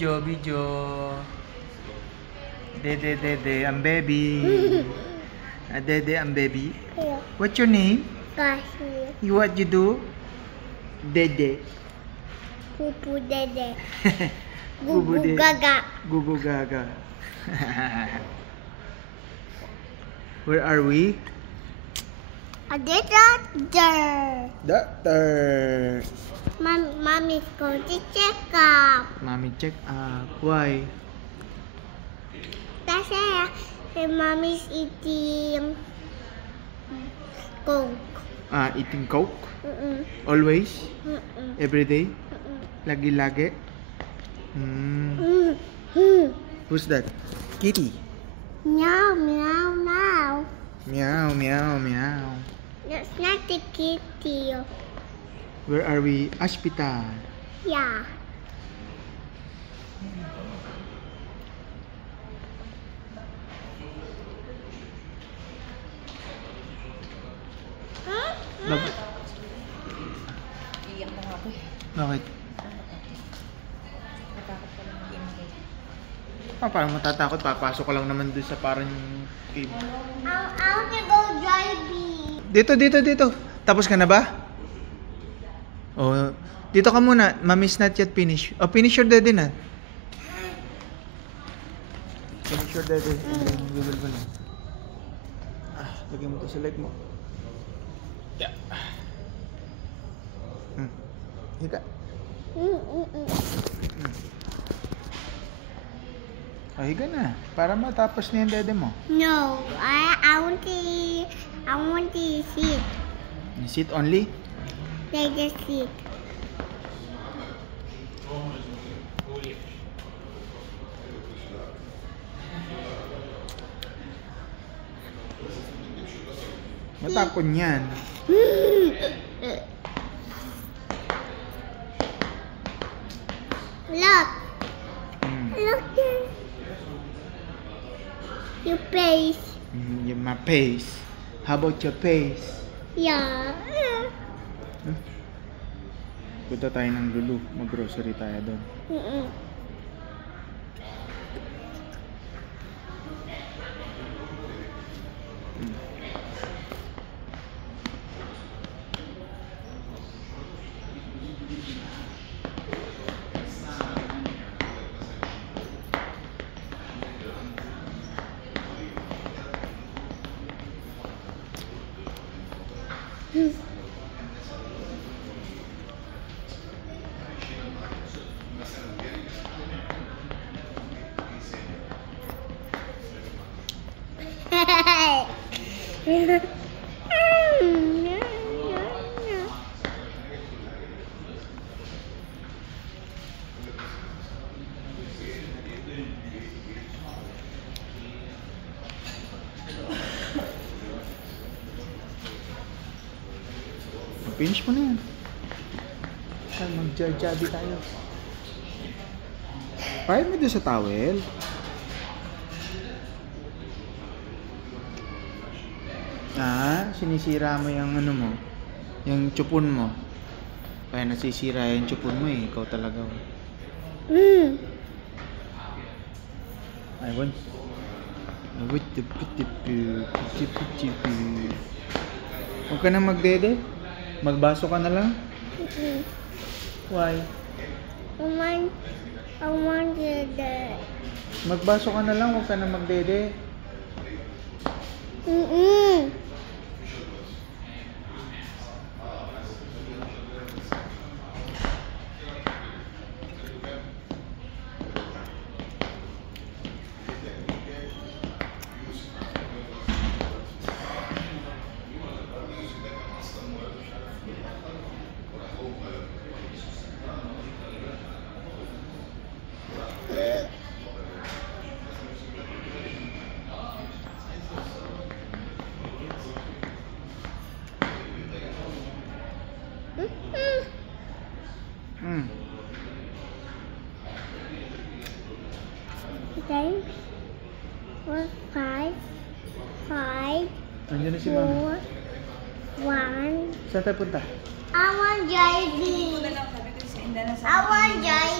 Bijo, Bijo. Dede, I'm baby. Dede, I'm baby. Yeah. What's your name? Kasi. What you do? Dede. Pupu dede. Gugu Gugu gaga. Gugu gaga. Where are we? Doctor. Doctor. Mommy's going to check up. Mommy check up. Why? Kasi mommy's eating Coke. Eating Coke? Mm-mm. Always? Mm-mm. Every day? Mm-mm. Lagi-lagi? Who's that? Kitty? Meow, meow, meow. Meow, meow, meow. That's not the kitty. Where are we? Hospital. Yeah. Bakit? Iyak na ako eh. Bakit? Natakot ko lang mag-imagine. Parang matatakot. Papasok ko lang naman dun sa parang cave. I want to go driving. Dito. Tapos ka na ba? Oh, dito ka muna. Mommy's not yet finished. Oh, finish your daddy na. Finish your daddy. Google mo na. Lagyan mo to sa leg mo. Yeah. Higa. Oh, higa na. Para matapos na yung daddy mo. No, I want to sit. Sit only? Like just sit. Matapon yan. Look. Look there. Your face. My face. How about your face? Yeah. Punta tayo ng Lulu. Mag-grocery tayo doon. Mm-mm. Finish mo na yan. Mag-jabi tayo. Pahit mo doon sa towel. Sinisira mo yung ano mo. Yung chupon mo. Kaya nasisira yung chupon mo eh. Ikaw talaga. I want Huwag ka na magdede. Magbaso ka na lang. Why? I want that. Magbaso ka na lang. Huwag ka na magdede. Okay. 4, 5, 5, Andiyan na si Mami. 4, 1. Saan tayo punta? I want JD. Ito na lang sabi ko sa Inda na sa I want JD.